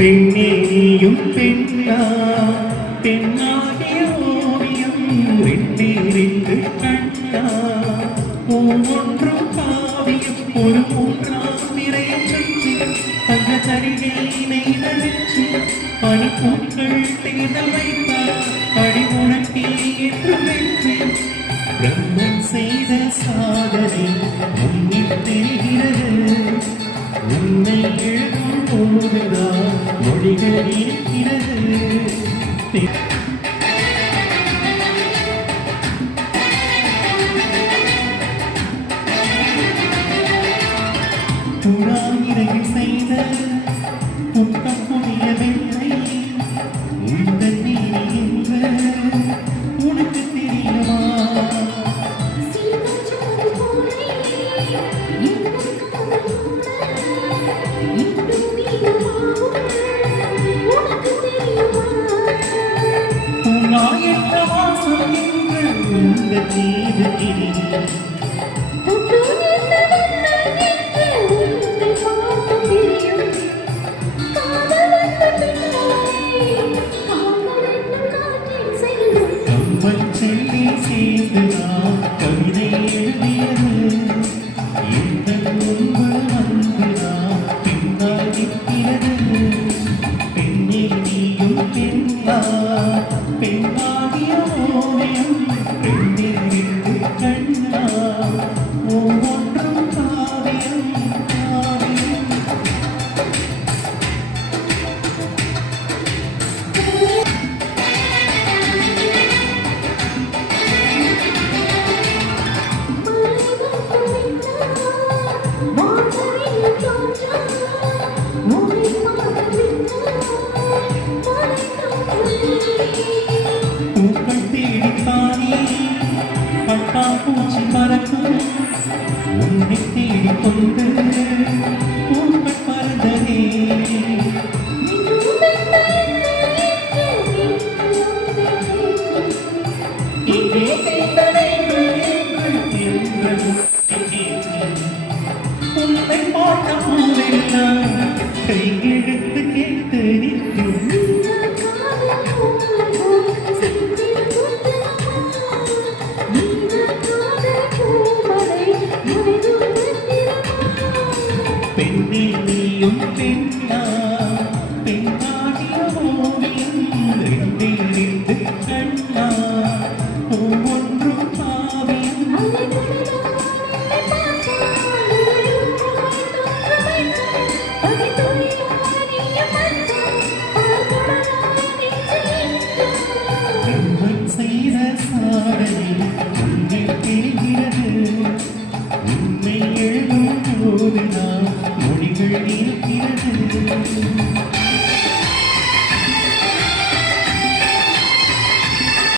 பெண்ணே நீயும் பெண்ணா பெண்ணாகிய ஓவியம் ரெண்டேறிந்து கண்ணா ஒவ்வொன்றும் காவியம் ஒரு மூன்றாம் நிறைய சுற்றி தங்க சரிகையினை நடிச்சு பனிப்பூக்கள் தேர்தல் வைத்தார் படி உனக்கே என்று வென்றேன் பிரம்மன் செய்த சாதனை முன்னில் தெரிகிறது உன்னை எழுதும் போதுதான் மொழிகள் இருக்கிறது புறாயிரையில் செய்த புத்தம் புதிய வெள்ளை உங்கள் நீதி என்ற உனக்கு தெரியுமா புறாயற்ற வாசம் என்ற உங்கள் நீதி தெரியும் செல்லி சேர்ந்துதான் கவிதை எழுதியது இந்த முன்பு வந்துதான் பின்னால் நிற்கிறது பெண்ணில் நீயும் பெண்ணா பெண்ணாகிய ஓவியம் பெண்ணில் இருந்து கண்ணா ஒவ்வொன்றும் காவியம் காவியம் பூக்கள் தேடித்தானே பட்டாம்பூச்சி பறக்கும் உன்னை தேடிக்கொண்டு பூக்கள் பறந்ததே இங்கே உன்னை பார்த்த போதெல்லாம் கையெழுத்து கேட்டு நிற்கும் பெண்ணே நீயும் பெண்ணா பெண்ணாகிய ஓவியம் ரெண்டிலிருந்து கண்ணா ஒவ்வொன்றும் காவியம் பிரம்மன் செய்த சாதனை உன்னில் தெரிகிறது உண்மை எழுதும் போதுதான் மொழிகள் இருக்கிறது